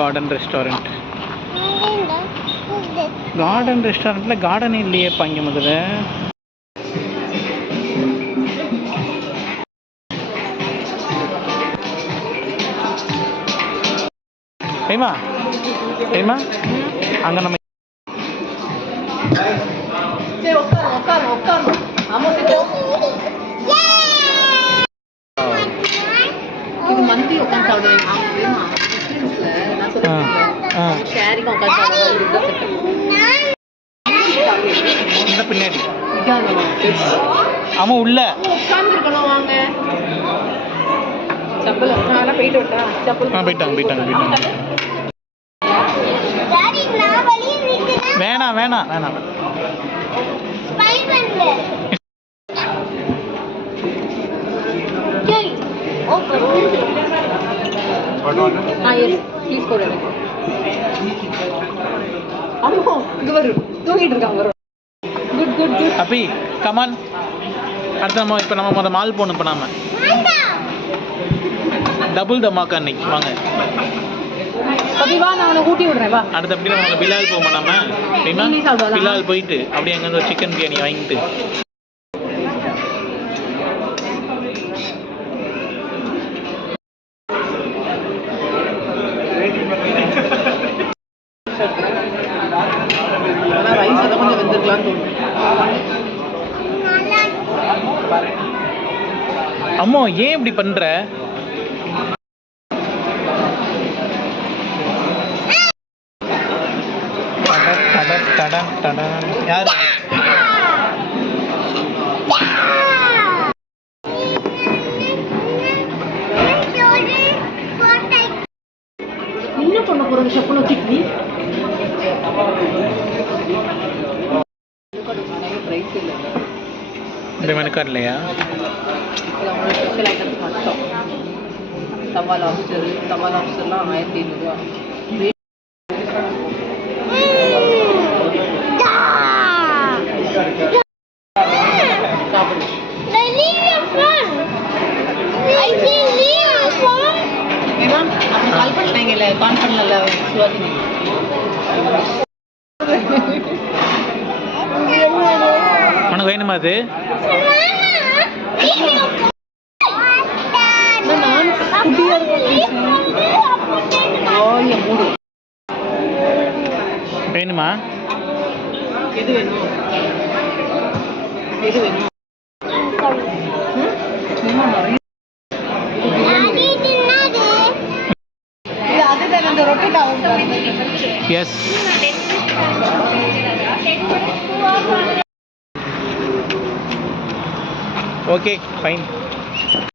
Garden restaurant. Garden ரெஸ்டாரண்ட்ல garden இல்லையேப்பா இங்கே முதல்ல. தெரியுமா தெரியுமா அங்கே நம்ம இது மந்தி உட்காந்து சாப்பிடுவேன். பின்னாடி ஆமா உள்ள உட்காந்துருக்கணும். வாங்க செப்பல் போயிட்டு விட்டா செப்பல் போயிட்டாங்க. வேணாம் வேணாம் வேணாம். அப்பி கமான். அடுத்த நம்ம இப்போ நம்ம மால் போகணும். இப்போ நாம டபுள் தமாக்கா அன்னைக்கு வாங்க. நான் ஊட்டி விடுறேன். அடுத்து அப்படி நம்ம பிலால் போவோம். நம்ம பிலால் போயிட்டு அப்படியே அங்கே ஒரு சிக்கன் பிரியாணி வாங்கிட்டு ரைஸ் அதை கொஞ்சம் வெந்திருக்கலாம்னு தோணும். அம்மா ஏன் இப்படி பண்ற? யாரு என்ன பண்ண போற? செப்பல் வச்சுட்டு இந்த மெனுக்கார்டு இல்லையா? ஸ்பெஷல் ஐட்டம்ஸ் மட்டும். தவா லாப்ஸ்டர்லாம் 1500 ரூபா. கால் பண்ணீங்கல்ல, கால் பண்ணல சுவாசினி. உனக்கு வேணுமா அது? வேணுமா? எது வேணும்? எது வேணும்? எஸ். Okay fine.